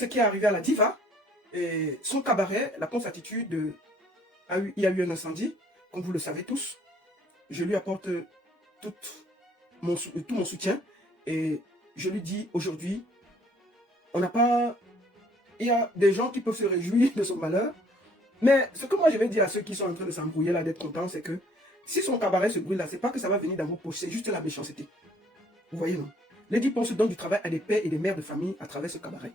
ce qui est arrivé à la diva, et son cabaret, la concertitude, il y a eu un incendie, comme vous le savez tous. Je lui apporte tout mon soutien et je lui dis aujourd'hui, on n'a pas... Il y a des gens qui peuvent se réjouir de son malheur, mais ce que moi je vais dire à ceux qui sont en train de s'embrouiller là, d'être contents, c'est que si son cabaret se brûle là, c'est pas que ça va venir dans vos poches, c'est juste la méchanceté. Vous voyez, non? Lady Pon se donne du travail à des pères et des mères de famille à travers ce cabaret.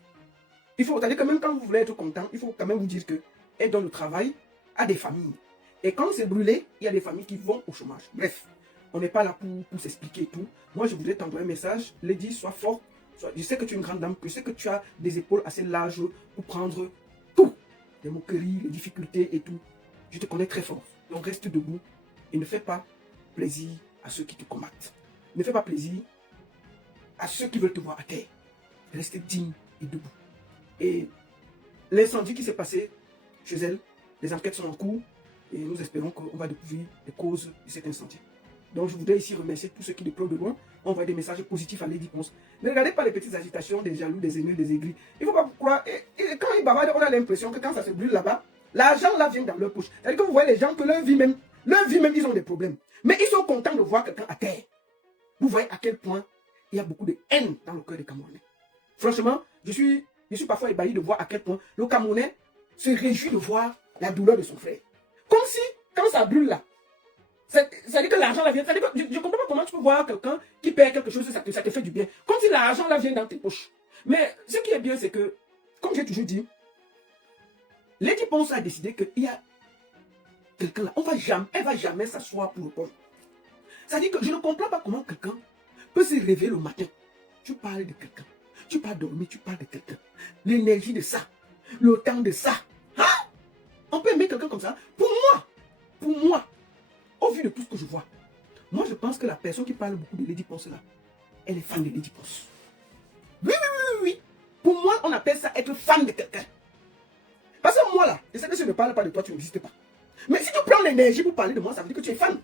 Il faut, c'est-à-dire que même quand vous voulez être content, il faut quand même vous dire qu'elle donne le travail à des familles. Et quand c'est brûlé, il y a des familles qui vont au chômage. Bref, on n'est pas là pour s'expliquer et tout. Moi, je voudrais t'envoyer un message. Lady, sois forte. Je sais que tu es une grande dame, je sais que tu as des épaules assez larges pour prendre tout. Les moqueries, les difficultés et tout. Je te connais très fort. Donc reste debout et ne fais pas plaisir à ceux qui te combattent. Ne fais pas plaisir à ceux qui veulent te voir à terre. Reste digne et debout. Et l'incendie qui s'est passé chez elle, les enquêtes sont en cours et nous espérons qu'on va découvrir les causes de cet incendie. Donc je voudrais ici remercier tous ceux qui déplorent de loin, envoyer des messages positifs à Lady Ponce. Ne regardez pas les petites agitations des jaloux, des ennemis, des aigris. Il ne faut pas croire, et quand ils bavardent, on a l'impression que quand ça se brûle là-bas, l'argent là vient dans leur poche. C'est-à-dire que vous voyez les gens que leur vie même, ils ont des problèmes. Mais ils sont contents de voir quelqu'un à terre. Vous voyez à quel point il y a beaucoup de haine dans le cœur des Camerounais. Franchement, je suis parfois ébahi de voir à quel point le Camerounais se réjouit de voir la douleur de son frère. Comme si, quand ça brûle là, c'est-à-dire que l'argent là vient. C'est-à-dire que je ne comprends pas comment tu peux voir quelqu'un qui perd quelque chose et ça te fait du bien. Comme si l'argent là vient dans tes poches. Mais ce qui est bien, c'est que, comme j'ai toujours dit, Lady Ponce a décidé qu'il y a quelqu'un là, elle ne va jamais s'asseoir pour répondre. C'est-à-dire que je ne comprends pas comment quelqu'un peut se réveiller le matin. Tu parles de quelqu'un. Tu parles dormir, tu parles de quelqu'un. L'énergie de ça. Le temps de ça. Hein? On peut aimer quelqu'un comme ça. Pour moi, au vu de tout ce que je vois, moi je pense que la personne qui parle beaucoup de Lady Ponce là, elle est fan de Lady Ponce. Oui. Pour moi, on appelle ça être fan de quelqu'un. Parce que moi là, je sais que si je ne parle pas de toi, tu n'existes pas. Mais si tu prends l'énergie pour parler de moi, ça veut dire que tu es fan.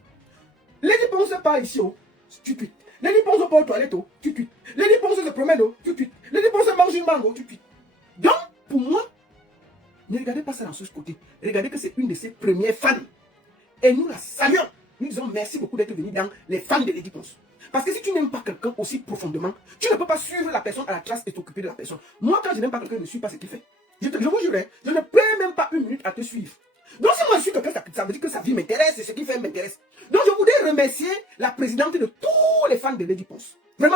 Lady Ponce parle ici, oh, tu tweets. Lady Ponce va aux toilettes, oh, tu tweets. Lady Ponce se promène, oh, tu tweets. Lady Ponce mange une mangue, oh, tu tweets. Donc, pour moi, ne regardez pas ça dans ce côté. Regardez que c'est une de ses premières fans. Et nous la saluons. Nous disons merci beaucoup d'être venu dans les fans de Lady Ponce. Parce que si tu n'aimes pas quelqu'un aussi profondément, tu ne peux pas suivre la personne à la trace et t'occuper de la personne. Moi, quand je n'aime pas quelqu'un, je ne suis pas ce qu'il fait. Je vous jure, je ne prends même pas une minute à te suivre. Donc si moi je suis quelqu'un, ça veut dire que sa vie m'intéresse et ce qu'il fait m'intéresse. Donc je voudrais remercier la présidente de tous les fans de Lady Ponce. Vraiment,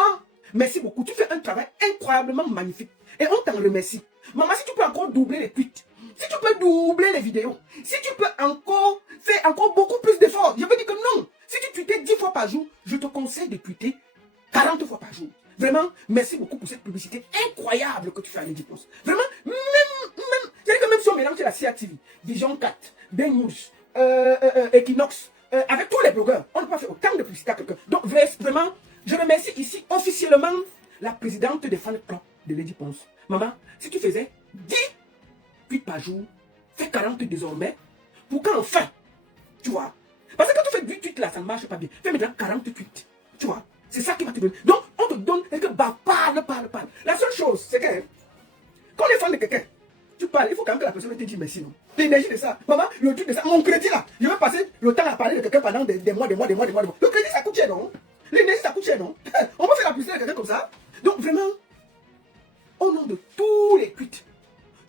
merci beaucoup. Tu fais un travail incroyablement magnifique. Et on t'en remercie. Maman, si tu peux encore doubler les tweets, si tu peux doubler les vidéos, si tu peux encore faire encore beaucoup plus d'efforts, je veux dire que non. Si tu tweetais 10 fois par jour, je te conseille de tweeter 40 fois par jour. Vraiment, merci beaucoup pour cette publicité incroyable que tu fais à Lady Ponce. Vraiment, c'est-à-dire que même si on mélange la CIA TV, Vision 4, Ben News, Equinox, avec tous les blogueurs, on ne peut pas faire autant de publicité à quelqu'un. Donc vraiment, je remercie ici officiellement la présidente des fan clubs de Lady Ponce. Maman, si tu faisais 10 tweets par jour, fais 40 désormais, pour qu'enfin, tu vois. Parce que quand tu fais 10 tweets là, ça ne marche pas bien. Fais maintenant 40 tweets, tu vois. C'est ça qui va te donner. Donc, on te donne, et que bah, parle. La seule chose, c'est que, quand on est fan de quelqu'un, tu parles, il faut quand même que la personne te dise merci, non. L'énergie de ça. Maman, le truc de ça, mon crédit là, je vais passer le temps à parler de quelqu'un pendant des mois. Le crédit, ça coûte cher, non. L'énergie, ça coûte cher, non. On peut faire la publicité de quelqu'un comme ça. Donc, vraiment, au nom de tous les tweets,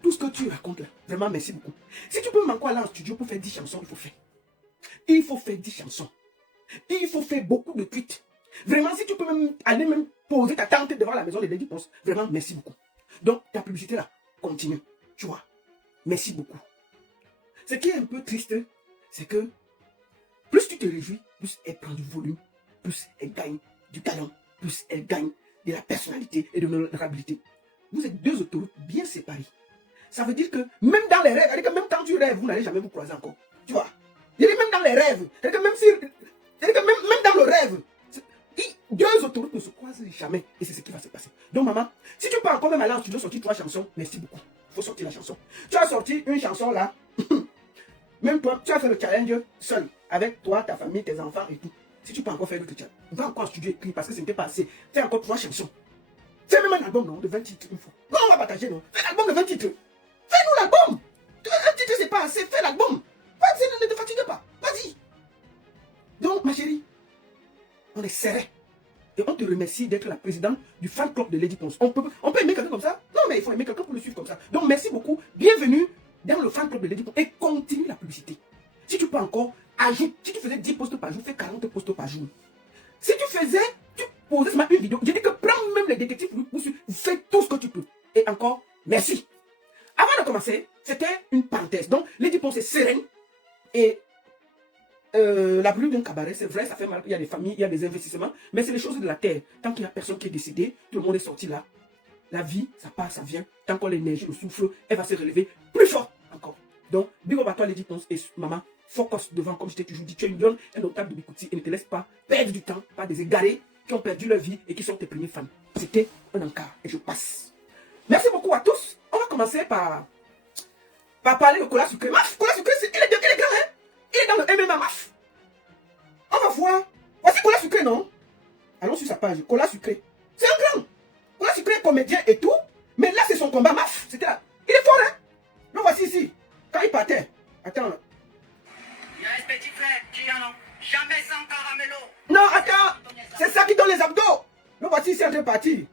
tout ce que tu racontes là, vraiment, merci beaucoup. Si tu peux m'envoyer là en studio pour faire 10 chansons, il faut faire. Il faut faire 10 chansons. Il faut faire beaucoup de tweets. Vraiment, si tu peux même aller même poser ta tente devant la maison de Lady Ponce, vraiment, merci beaucoup. Donc, ta publicité là, continue. Tu vois. Merci beaucoup. Ce qui est un peu triste, c'est que plus tu te réjouis, plus elle prend du volume, plus elle gagne du talent, plus elle gagne de la personnalité et de l'honorabilité. Vous êtes deux autoroutes bien séparées. Ça veut dire que même dans les rêves, même quand tu rêves, vous n'allez jamais vous croiser encore. Tu vois. Il dit même dans les rêves, même dans le rêve, deux autoroutes ne se croisent jamais. Et c'est ce qui va se passer. Donc maman, si tu peux encore même aller en studio sortir 3 chansons, merci beaucoup. Il faut sortir la chanson. Tu as sorti une chanson là. Même toi, tu as fait le challenge seul. Avec toi, ta famille, tes enfants et tout. Si tu peux encore faire d'autres challenges, va encore en studio écrire parce que ce n'était pas assez. Fais encore 3 chansons. Fais même un album, non, de 20 titres une fois. Non, on va partager, non. Fais l'album de 20 titres. Fais-nous l'album. Un titre, c'est pas assez. Fais l'album. Ne te fatigue pas. Vas-y. Donc, ma chérie, on est serré. Et on te remercie d'être la présidente du fan club de Lady Ponce. On peut aimer quelqu'un comme ça? Non, mais il faut aimer quelqu'un pour le suivre comme ça. Donc, merci beaucoup. Bienvenue dans le fan club de Lady Ponce. Et continue la publicité. Si tu peux encore, ajoute. Si tu faisais 10 posts par jour, fais 40 posts par jour. Si tu posais seulement une vidéo, je dis que prends même les détectives pour suivre. Fais tout ce que tu peux. Et encore, merci. Avant de commencer, c'était une parenthèse. Donc, Lady Ponce est sereine. Et la brûlure d'un cabaret, c'est vrai, ça fait mal. Il y a des familles, il y a des investissements, mais c'est les choses de la terre. Tant qu'il n'y a personne qui est décédé, tout le monde est sorti là. La vie, ça part, ça vient. Tant qu'on l'énergie, le souffle, elle va se relever plus fort encore. Donc, big up à toi, Lady Ponce et maman. Focus devant, comme je t'ai toujours dit. Tu es une bonne, un notable de Bikouti et ne te laisse pas perdre du temps par des égarés qui ont perdu leur vie et qui sont tes premiers fans. C'était un encart et je passe. Merci beaucoup à tous. On va commencer par parler de Cola Sucré. Maf, Cola Sucré, il est grand, hein? Il est dans le MMA, Maf. On va voir. Voici Cola Sucré, non? Allons sur sa page. Cola Sucré. C'est un grand. Cola Sucré, comédien et tout. Mais là, c'est son combat, Maf. C'était là. Il est fort, hein? Le voici ici. Quand il partait. Attends. Il y a un petit frère qui en a jamais sans caramello. Non, attends. C'est ça qui donne les abdos. Le voici ici en train de partir.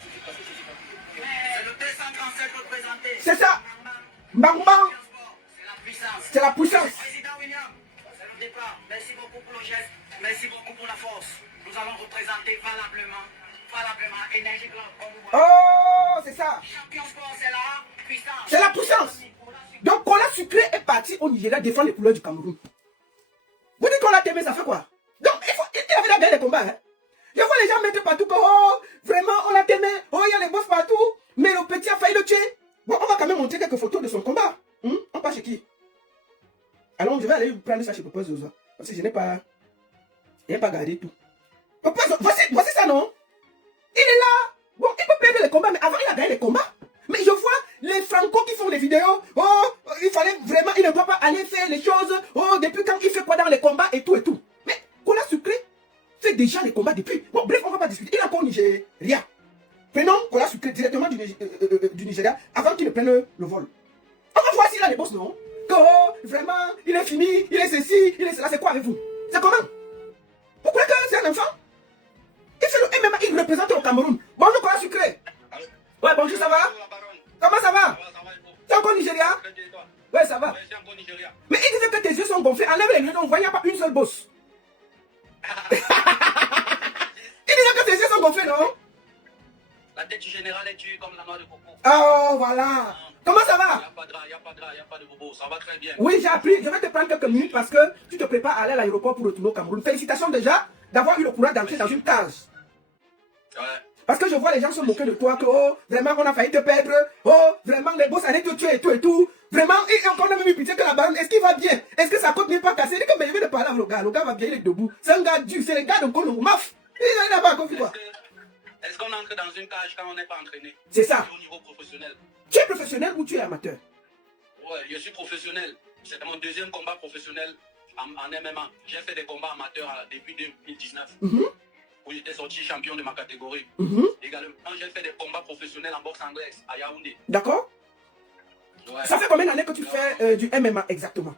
C'est le 237 représenté. C'est ça. Bang bang. C'est la puissance. C'est la puissance. Président William, c'est le départ. Merci beaucoup pour le geste. Merci beaucoup pour la force. Nous allons représenter valablement Énergie Club. Oh, c'est ça. Champion sport, c'est la puissance. C'est la puissance. Donc, Cola Sucré est parti au Nigeria défendre les couleurs du Cameroun. Vous dites qu'on l'a aimé, ça fait quoi? Donc, il avait gagné les combats. Hein? Je vois les gens mettre partout que, oh, vraiment, on l'a aimé. Oh, il y a les boss partout. Mais le petit a failli le tuer. Bon, on va quand même montrer quelques photos de son combat. On part chez qui? Alors, je vais aller prendre ça chez Papa Zoza. Parce que je n'ai pas gardé tout. Papa Zoza, voici ça, non? Il est là. Bon, il peut perdre les combats, mais avant, il a gagné les combats. Mais je vois les Franco qui font des vidéos. Oh, il fallait vraiment, il ne doit pas aller faire les choses. Oh, depuis quand il fait quoi dans les combats et tout et tout. Mais Cola Sucré fait déjà les combats depuis. Bon, bref, on ne va pas discuter. Il est encore au Nigeria. Prenons Cola Sucré directement du Nigeria avant qu'il ne prenne le vol. On va voir s'il a les boss, non? Que, oh, vraiment, il est fini, il est ceci, il est cela. C'est quoi avec vous? C'est comment? Pourquoi que c'est un enfant? Il fait le MMA, il représente le Cameroun. Bonjour Cola Sucré. Ouais, bonjour, ça va? Comment ça va? C'est encore au Nigeria? Ouais, ça va. Mais il disait que tes yeux sont gonflés. Enlève les lunettes, on voit, il n'y a pas une seule bosse. Il disait que tes yeux sont gonflés, non? La tête du général est tue comme la noix de coco. Oh, voilà. Comment ça va? Il n'y a pas de bobo, ça va très bien. Oui, j'ai appris. Je vais te prendre quelques minutes parce que tu te prépares à aller à l'aéroport pour retourner au Cameroun. Félicitations déjà d'avoir eu le courage d'entrer dans une case. Ouais. Parce que je vois les gens se moquer de toi, que oh, vraiment on a failli te perdre, oh, vraiment les boss allaient te tuer et tout et tout. Vraiment, et on a même eu pitié que la baronne, est-ce qu'il va bien? Est-ce que sa côte n'est pas cassée? Il dit que mais je vais te parler avec le gars va bien, il est debout. C'est un gars dur, c'est le gars de Kono, maf. Il n'a pas encore vu quoi. Est-ce qu'on entre dans une cage quand on n'est pas entraîné? C'est ça. Au niveau professionnel. Tu es professionnel ou tu es amateur? Ouais, je suis professionnel. C'est mon deuxième combat professionnel en MMA. J'ai fait des combats amateurs depuis 2019. Où j'étais sorti champion de ma catégorie. Également, j'ai fait des combats professionnels en boxe anglaise à Yaoundé. D'accord. Ouais. Ça fait combien d'années que tu fais du MMA exactement?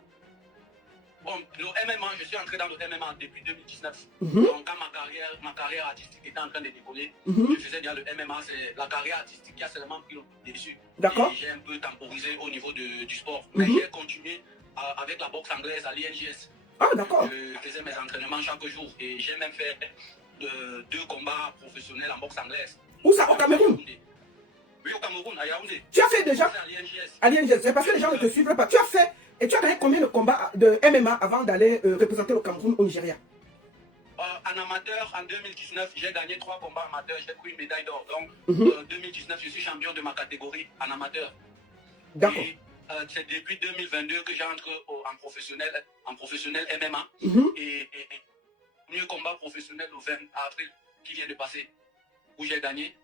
Bon, le MMA, je suis entré dans le MMA depuis 2019. Donc quand ma carrière artistique était en train de décoller, je faisais bien le MMA, c'est la carrière artistique qui a seulement pris le dessus. D'accord. J'ai un peu temporisé au niveau du sport. Mais j'ai continué avec la boxe anglaise à l'INJS. Ah, d'accord. Je faisais mes entraînements chaque jour et j'ai même fait 2 combats professionnels en boxe anglaise. Où ça? Au Cameroun? Oui, au Cameroun, à Yaoundé. Tu as fait déjà? À l'INJS. À l'INJS, c'est parce que les gens ne te suivent pas. Tu as fait, et tu as gagné combien de combats de MMA avant d'aller représenter le Cameroun au Nigeria? En amateur, en 2019, j'ai gagné 3 combats amateurs, j'ai pris une médaille d'or. Donc, en 2019, je suis champion de ma catégorie en amateur. D'accord. C'est depuis 2022 que j'entre en professionnel MMA. Et mieux combat professionnel le 20 avril qui vient de passer, où j'ai gagné.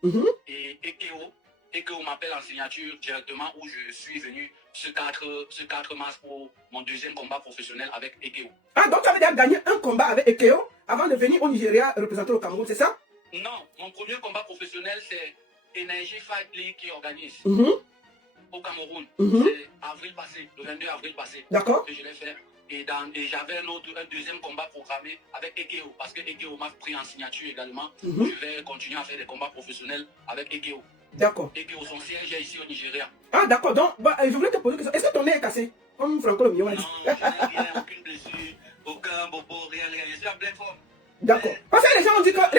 Et Ekeo m'appelle en signature directement, où je suis venu ce 4 mars pour mon deuxième combat professionnel avec Ekeo. Ah, donc tu avais déjà gagné un combat avec Ekeo avant de venir au Nigeria représenter le Cameroun, c'est ça? Non, mon premier combat professionnel, c'est Energy Fight League qui organise au Cameroun. C'est avril passé, le 22 avril passé. D'accord. Que je l'ai fait. Et j'avais un deuxième combat programmé avec Ekeo, parce que Ekeo m'a pris en signature également. Je vais continuer à faire des combats professionnels avec Ekeo. D'accord. Ekeo, son siège est ici au Nigeria. Ah, d'accord. Donc, je voulais te poser une question. Est-ce que ton nez est cassé? Comme Franco le Millon a dit. Non, je n'ai rien, aucune blessure, aucun bobo, rien. Je suis en pleine forme. D'accord. Parce que les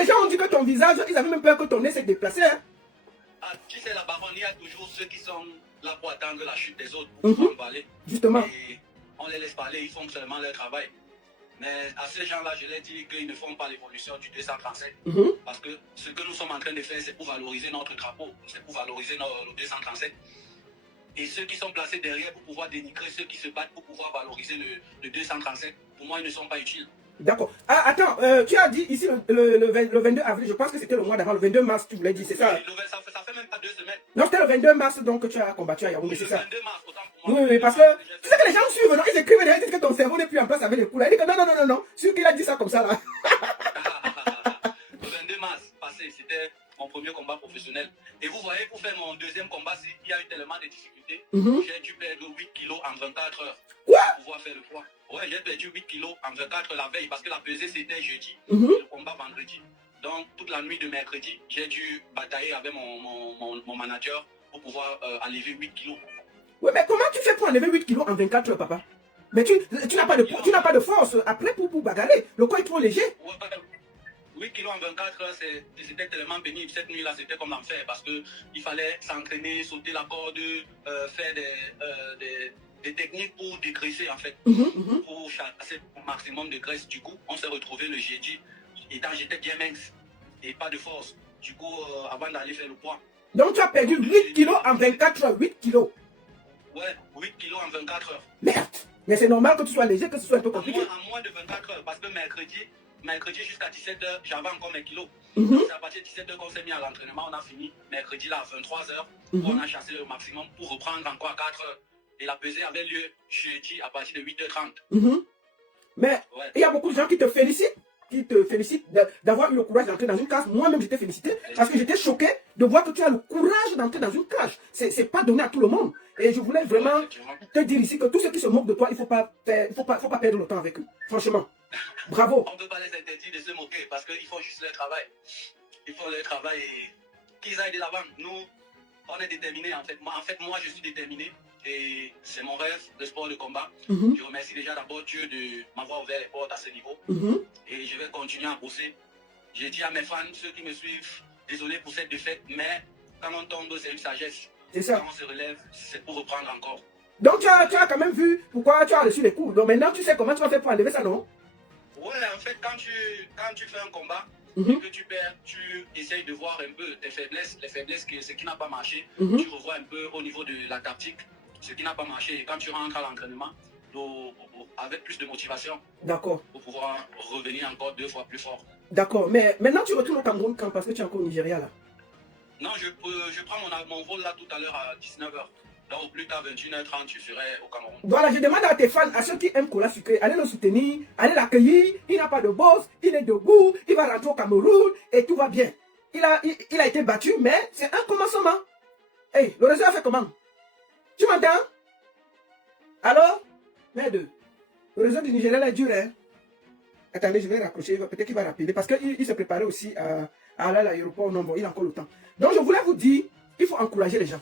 gens ont dit que ton visage, ils avaient même peur que ton nez s'est déplacé. Hein? Ah, tu sais, la baronne, il y a toujours ceux qui sont là pour attendre la chute des autres pour pouvoir parler. Justement. Et on les laisse parler, ils font seulement leur travail. Mais à ces gens-là, je leur dis qu'ils ne font pas l'évolution du 237. Parce que ce que nous sommes en train de faire, c'est pour valoriser notre drapeau, c'est pour valoriser le 237. Et ceux qui sont placés derrière pour pouvoir dénigrer ceux qui se battent pour pouvoir valoriser le 237, pour moi, ils ne sont pas utiles. D'accord. Ah, attends, tu as dit ici le 22 avril, je pense que c'était le mois d'avant, le 22 mars, tu voulais dire, c'est ça? Ça fait même pas 2 semaines. Non, c'était le 22 mars donc que tu as combattu à Yaoundé, c'est ça? Le 22 mars, autant pour moi. Oui, parce que tu sais que les gens suivent, non? Ils écrivent et ils disent que ton cerveau n'est plus en place avec les coups là. Ils disent que non. Celui qui a dit ça comme ça là. Le 22 mars passé, c'était mon premier combat professionnel. Et vous voyez, pour faire mon deuxième combat, il y a eu tellement de difficultés. J'ai dû perdre 8 kilos en 24 heures. Quoi? Pour pouvoir faire le poids. Ouais, j'ai perdu 8 kilos en 24 heures la veille parce que la pesée c'était jeudi. Et le combat vendredi. Donc, toute la nuit de mercredi, j'ai dû batailler avec mon manager pour pouvoir enlever 8 kilos. Oui, mais comment tu fais pour enlever 8 kilos en 24 heures, papa? Mais tu n'as pas de force après pour bagarrer. Le corps est trop léger. Ouais, 8 kilos en 24 heures, c'était tellement pénible. Cette nuit-là, c'était comme l'enfer parce qu'il fallait s'entraîner, sauter la corde, faire des techniques pour dégraisser en fait, pour chasser au maximum de graisse. Du coup, on s'est retrouvé le jeudi et j'étais bien mince et pas de force. Du coup, avant d'aller faire le poids. Donc tu as perdu 8 kilos en 24 heures, 8 kilos. Ouais, 8 kilos en 24 heures. Merde. Mais c'est normal que tu sois léger, que ce soit un peu compliqué. En moins de 24 heures, parce que mercredi jusqu'à 17h, j'avais encore mes kilos. C'est à partir de 17h qu'on s'est mis à l'entraînement, on a fini mercredi là à 23h, où on a chassé le maximum pour reprendre encore à 4h. Et la pesée avait lieu jeudi à partir de 8h30. Mais il y a beaucoup de gens qui te félicitent. D'avoir eu le courage d'entrer dans une cage. Moi-même, j'étais félicité parce que j'étais choqué de voir que tu as le courage d'entrer dans une cage. C'est pas donné à tout le monde. Et je voulais vraiment te dire ici que tous ceux qui se moquent de toi, il ne faut pas perdre le temps avec eux. Franchement, bravo. On ne peut pas les interdire de se moquer parce qu'ils font juste leur travail. Ils font leur travail et qu'ils aillent de l'avant. Nous, on est déterminés en fait. Moi, je suis déterminé. Et c'est mon rêve, le sport de combat. Je remercie déjà d'abord Dieu de m'avoir ouvert les portes à ce niveau. Et je vais continuer à bosser. J'ai dit à mes fans, ceux qui me suivent, désolé pour cette défaite, mais quand on tombe, c'est une sagesse. C'est ça. Quand on se relève, c'est pour reprendre encore. Donc tu as quand même vu pourquoi tu as reçu les coups. Donc maintenant tu sais comment tu vas faire pour enlever ça, non? Ouais, en fait, quand tu fais un combat, et que tu perds, tu essayes de voir un peu tes faiblesses, ce qui n'a pas marché. Tu revois un peu au niveau de la tactique, ce qui n'a pas marché. Et quand tu rentres à l'entraînement, avec plus de motivation. D'accord. Pour pouvoir revenir encore 2 fois plus fort. D'accord. Mais maintenant tu retournes au Cameroun quand, parce que tu es encore au Nigeria là? Non, je prends mon vol là tout à l'heure à 19h. Donc au plus tard, 21h30, je serai au Cameroun. Voilà, je demande à tes fans, à ceux qui aiment Cola Sucré, allez le soutenir, allez l'accueillir. Il n'a pas de boss, il est debout, il va rentrer au Cameroun et tout va bien. Il a été battu, mais c'est un commencement. Hey, le réseau a fait comment? Tu m'entends? Alors? Merde. Le réseau du Nigeria là est dur, hein? Attendez, je vais raccrocher, peut-être qu'il va rappeler, parce qu'il se préparait aussi à aller à l'aéroport. Non, bon, il a encore le temps. Donc je voulais vous dire, il faut encourager les gens.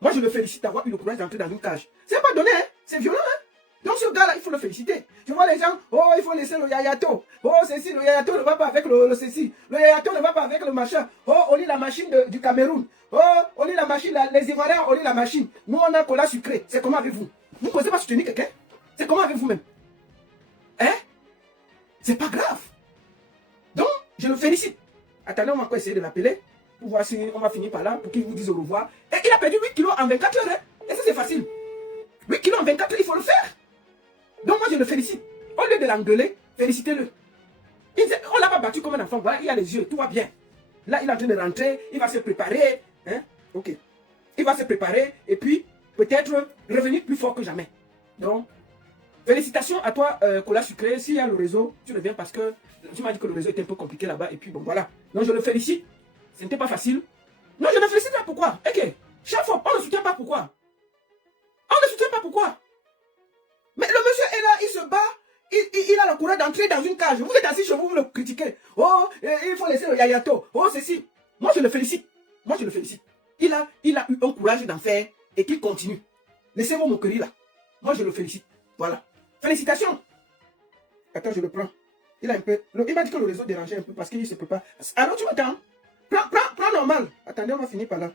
Moi, je le félicite d'avoir eu le courage d'entrer dans une cage. C'est pas donné, hein? C'est violent, hein? Donc ce gars-là, il faut le féliciter. Je vois les gens, oh, il faut laisser le yayato. Oh, ceci, le yayato ne va pas avec le ceci. Le yayato ne va pas avec le machin. Oh, on lit la machine du Cameroun. Oh, on lit la machine, les Ivoiriens, on lit la machine. Nous, on a Cola Sucré. C'est comment avec vous? Vous ne posez pas soutenir quelqu'un? C'est comment avec vous-même? Hein? C'est pas grave. Donc, je le félicite. Attendez, on va encore essayer de l'appeler pour voir si on va finir par là, pour qu'il vous dise au revoir. Et il a perdu 8 kilos en 24 heures. Hein? Et ça, c'est facile. 8 kilos en 24 heures, il faut le faire. Donc, moi, je le félicite. Au lieu de l'engueuler, félicitez-le. On l'a pas battu comme un enfant. Voilà, il a les yeux, tout va bien. Là, il est en train de rentrer, il va se préparer. Hein? Ok. Il va se préparer et puis, peut-être, revenir plus fort que jamais. Donc, Félicitations à toi, Cola Sucré. S'il y a le réseau, tu reviens parce que tu m'as dit que le réseau était un peu compliqué là-bas. Et puis bon, voilà. Donc je le félicite. Ce n'était pas facile. Non, je ne félicite pas pourquoi. Ok. Chaque fois, on ne soutient pas pourquoi. On ne soutient pas pourquoi. Mais le monsieur est là, il se bat. Il a le courage d'entrer dans une cage. Vous êtes assis chez vous, vous le critiquez. Oh, il faut laisser le yayato. Oh, ceci. Moi, je le félicite. Moi, je le félicite. Il a eu un courage d'en faire et qu'il continue. Laissez vos moqueries là. Moi, je le félicite. Voilà. Félicitations. Attends, je le prends. Il m'a dit que le réseau dérangeait un peu parce qu'il se prépare. Alors, tu m'attends. Prends normal. Attendez, on va finir par là.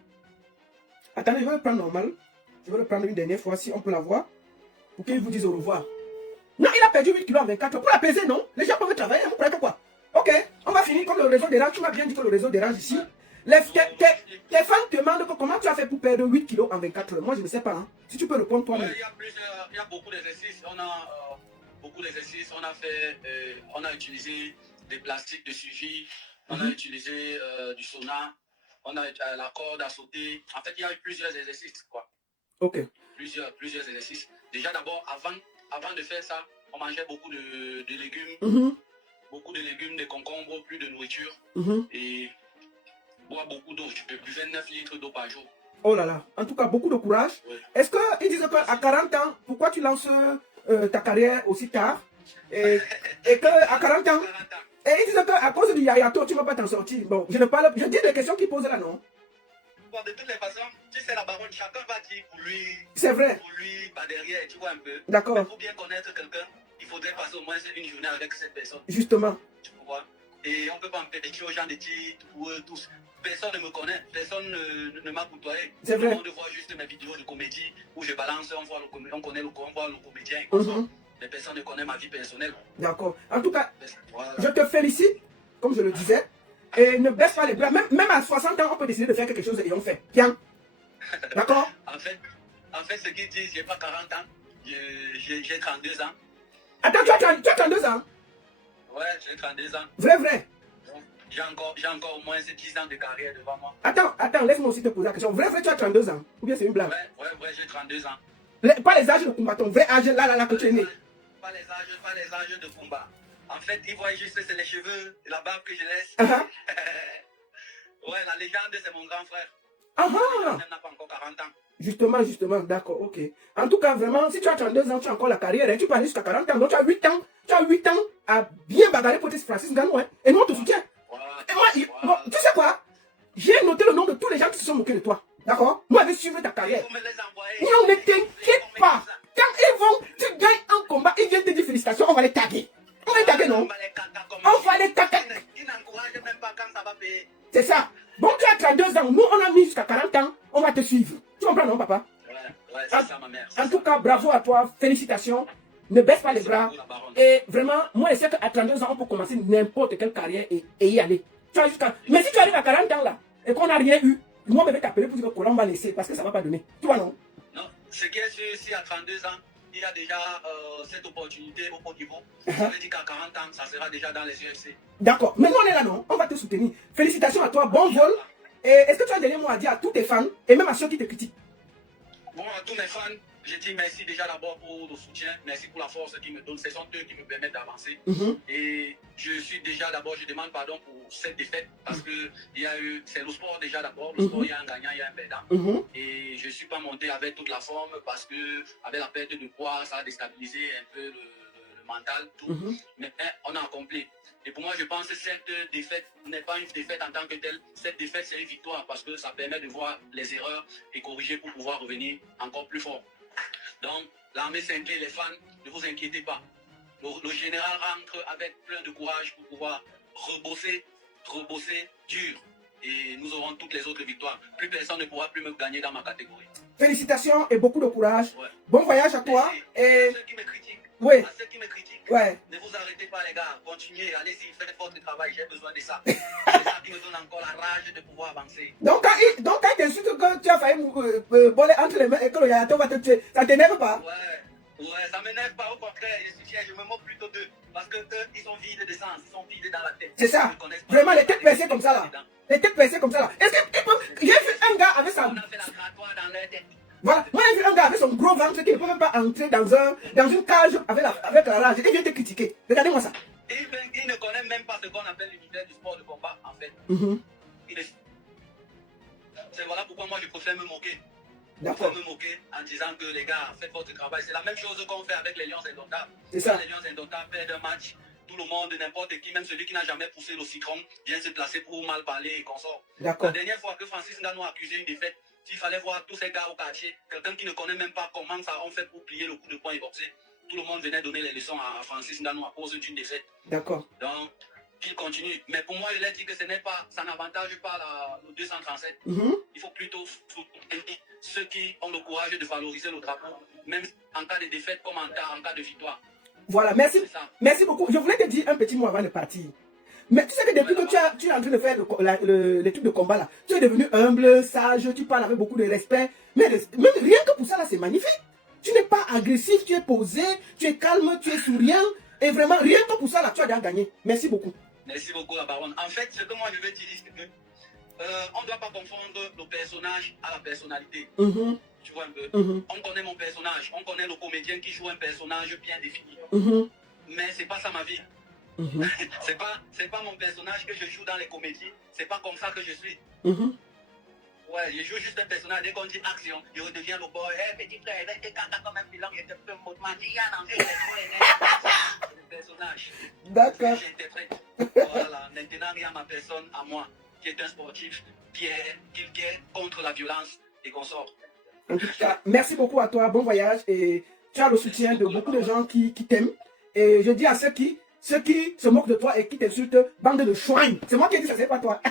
Attendez, je vais le prendre normal. Je vais le prendre une dernière fois si on peut la voir. Pour qu'il vous dise au revoir. Non, il a perdu 8 kilos en 24 heures. Pour la peser, non? Les gens peuvent travailler. Vous croyez que quoi? Ok, on va finir comme le réseau dérange. Tu m'as bien dit que le réseau dérange ici. Tes fans te demandent comment tu as fait pour perdre 8 kilos en 24 heures. Moi, je ne sais pas. Hein. Si tu peux répondre toi-même. Il y a beaucoup d'exercices. On a beaucoup d'exercices. On a fait, on a utilisé des plastiques de suivi. On a utilisé du sauna. On a la corde à sauter. En fait, il y a eu plusieurs exercices, quoi. Ok. Plusieurs exercices. Déjà, d'abord, avant de faire ça, on mangeait beaucoup de légumes. Beaucoup de légumes, de concombres, plus de nourriture. Et boire beaucoup d'eau. Je peux buvais 9 litres d'eau par jour. Oh là là. En tout cas, beaucoup de courage. Oui. Est-ce qu'ils disent qu'à 40 ans, pourquoi tu lances ta carrière aussi tard? Et qu'à 40 ans, et ils disent qu'à cause du yayato, tu ne vas pas t'en sortir. Bon, je dis des questions qu'ils posent là, non? Bon, de toutes les façons, tu sais, la baronne, chacun va dire pour lui. C'est vrai. Pour lui, pas derrière, tu vois un peu. D'accord. Mais pour bien connaître quelqu'un, il faudrait passer au moins une journée avec cette personne. Justement. Tu vois. Et on ne peut pas empêcher aux gens de dire pour eux tous. Personne ne me connaît, personne ne m'a côtoyé. C'est vrai. On voit juste mes vidéos de comédie où je balance, on voit le comédien. Les personnes ne connaissent ma vie personnelle. D'accord. En tout cas, voilà. Je te félicite, comme je le disais. Et ne baisse pas les bras. Même à 60 ans, on peut décider de faire quelque chose et on fait. Tiens. D'accord? En fait, ce qu'ils disent, j'ai pas 40 ans. J'ai 32 ans. Attends, tu as 32 ans? Ouais, j'ai 32 ans. Vrai. J'ai encore au moins 10 ans de carrière devant moi. Attends, laisse-moi aussi te poser la question. Vrai, tu as 32 ans? Ou bien c'est une blague? Ouais, j'ai 32 ans. Pas les âges de combat, ton vrai âge là que tu es né. Pas les âges de combat. En fait, ils voient juste c'est les cheveux et la barbe que je laisse. Ouais, la légende, c'est mon grand frère. Il n'a pas encore 40 ans. Justement, d'accord, ok. En tout cas, vraiment, si tu as 32 ans, tu as encore la carrière, hein, tu peux aller jusqu'à 40 ans. Donc tu as 8 ans. Tu as 8 ans à bien bagarrer pour tes Francis Ngannou, hein. Et nous, on te soutient. Et moi, bon, tu sais quoi? J'ai noté le nom de tous les gens qui se sont moqués de toi. D'accord? Moi, je vais suivre ta carrière. Non, ne t'inquiète pas. Quand ils vont, tu gagnes un combat, ils viennent te dire félicitations, on va les taguer. On va les taguer, non? On va les taguer. Ils n'encouragent même pas quand ça va payer. C'est ça. Bon, tu as 32 ans, nous, on a mis jusqu'à 40 ans, on va te suivre. Tu comprends, non, papa? Ouais, c'est ça, ma mère. En tout cas, bravo à toi, félicitations. Ne baisse pas les bras. Et vraiment, moi, je sais qu'à 32 ans, on peut commencer n'importe quelle carrière et y aller. Tu vois, mais si tu arrives à 40 ans là, et qu'on n'a rien eu, moi, je vais t'appeler pour dire que on va laisser, parce que ça ne va pas donner. Tu vois, non? Non, ce qui est sûr, si à 32 ans, il y a déjà cette opportunité au haut niveau, ça veut dire qu'à 40 ans, ça sera déjà dans les UFC. D'accord. Mais nous, on est là, non? On va te soutenir. Félicitations à toi, bon vol. Et est-ce que tu as un dernier mot à dire à tous tes fans, et même à ceux qui te critiquent? Bon, à tous mes fans, je dis merci déjà d'abord pour le soutien, merci pour la force qu'ils me donnent, ce sont eux qui me permettent d'avancer. Et je suis déjà d'abord, je demande pardon pour cette défaite, parce que il y a eu, c'est le sport déjà d'abord, le sport il y a un gagnant, il y a un perdant. Et je ne suis pas monté avec toute la forme, parce que avec la perte de poids, ça a déstabilisé un peu le mental, tout. Mais on a accompli. Et pour moi, je pense que cette défaite n'est pas une défaite en tant que telle. Cette défaite, c'est une victoire parce que ça permet de voir les erreurs et corriger pour pouvoir revenir encore plus fort. Donc, l'armée s'inquiète, les fans, ne vous inquiétez pas. Le général rentre avec plein de courage pour pouvoir rebosser dur. Et nous aurons toutes les autres victoires. Plus personne ne pourra plus me gagner dans ma catégorie. Félicitations et beaucoup de courage. Bon voyage à toi. Et à ceux qui me critiquent, ne vous arrêtez pas les gars. Continuez, allez-y, faites votre travail. J'ai besoin de ça. C'est ça qui me donne encore la rage de pouvoir avancer. Donc quand tu insultes que tu as failli voler entre les mains et que le yayato va te tuer, ça t'énerve pas? Ouais, ça m'énerve pas, au contraire, je me moque plutôt d'eux. Parce que eux, ils sont vides de sens, ils sont vides dans la tête. C'est ça. Vraiment, les têtes percées comme ça là. Est-ce que j'ai vu un gars avec ça. On a fait la grattoire dans leur tête. Voilà, moi j'ai vu un gars avec son gros ventre qui ne peut même pas entrer dans une cage avec la rage. Il vient te critiquer. Regardez-moi ça. Il ne connaît même pas ce qu'on appelle l'univers du sport de combat, en fait. C'est voilà pourquoi moi je préfère me moquer. D'accord. Me moquer en disant que les gars, faites votre travail. C'est la même chose qu'on fait avec les Lions Indomptables. C'est ça. Quand les Lions Indomptables perdent un match, tout le monde, n'importe qui, même celui qui n'a jamais poussé le citron, vient se placer pour mal parler et consort. D'accord. La dernière fois que Francis Ngannou a accusé une défaite, s'il fallait voir tous ces gars au quartier, quelqu'un qui ne connaît même pas comment ça on fait pour plier le coup de poing et boxer, tout le monde venait donner les leçons à Francis Ngannou à cause d'une défaite. D'accord. Donc, qu'il continue. Mais pour moi, je l'ai dit que ça n'avantage pas le 237. Il faut plutôt soutenir ceux qui ont le courage de valoriser le drapeau, même en cas de défaite comme en cas de victoire. Voilà, merci. Merci beaucoup. Je voulais te dire un petit mot avant de partir. Mais tu sais que depuis que tu es en train de faire les trucs de combat là, tu es devenu humble, sage, tu parles avec beaucoup de respect. Mais même rien que pour ça là, c'est magnifique. Tu n'es pas agressif, tu es posé, tu es calme, tu es souriant. Et vraiment, rien que pour ça là, tu as déjà gagné. Merci beaucoup. Merci beaucoup, la baronne. En fait, ce que moi je veux dire, c'est que on ne doit pas confondre le personnage à la personnalité. Tu vois un peu. On connaît mon personnage, on connaît le comédien qui joue un personnage bien défini. Mais c'est pas ça ma vie. C'est pas mon personnage que je joue dans les comédies. C'est pas comme ça que je suis. Ouais, je joue juste un personnage. Dès qu'on dit action, je redeviens le boy. Hey, petit frère, avec tes caca comme un pilon, je te peux me le personnage. D'accord. J'interprète. Voilà, maintenant il y a ma personne à moi, qui est un sportif, qui est contre la violence et qu'on sort. En tout cas, merci beaucoup à toi, bon voyage. Et tu as le soutien de beaucoup de gens qui t'aiment. Et je dis à ceux qui se moquent de toi et qui t'insultent, bande de chouins. C'est moi qui ai dit ça, c'est pas toi.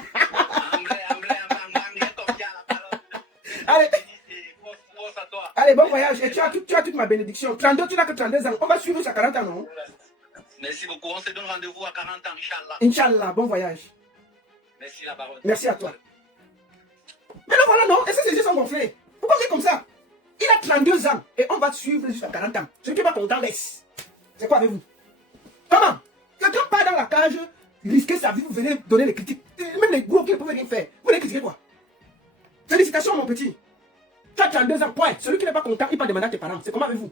Allez. Allez, bon voyage. Et tu as toute ma bénédiction. 32, tu n'as que 32 ans. On va suivre jusqu'à 40 ans, non? Merci beaucoup. On se donne rendez-vous à 40 ans, Inch'Allah. Inch'Allah, bon voyage. Merci, la baronne. Merci à toi. Mais non, voilà, non. Et ça, c'est juste gonflé. Pourquoi c'est comme ça? Il a 32 ans et on va suivre jusqu'à 40 ans. Celui qui n'est pas content, laisse. C'est quoi avec vous? Comment? Quelqu'un part dans la cage, risquer sa vie, vous venez donner les critiques. Même les gros qui ne peuvent rien faire. Vous les critiquez quoi? Félicitations, mon petit. Tu as 32 ans, point. Celui qui n'est pas content, il peut demander à tes parents. C'est comment avec vous?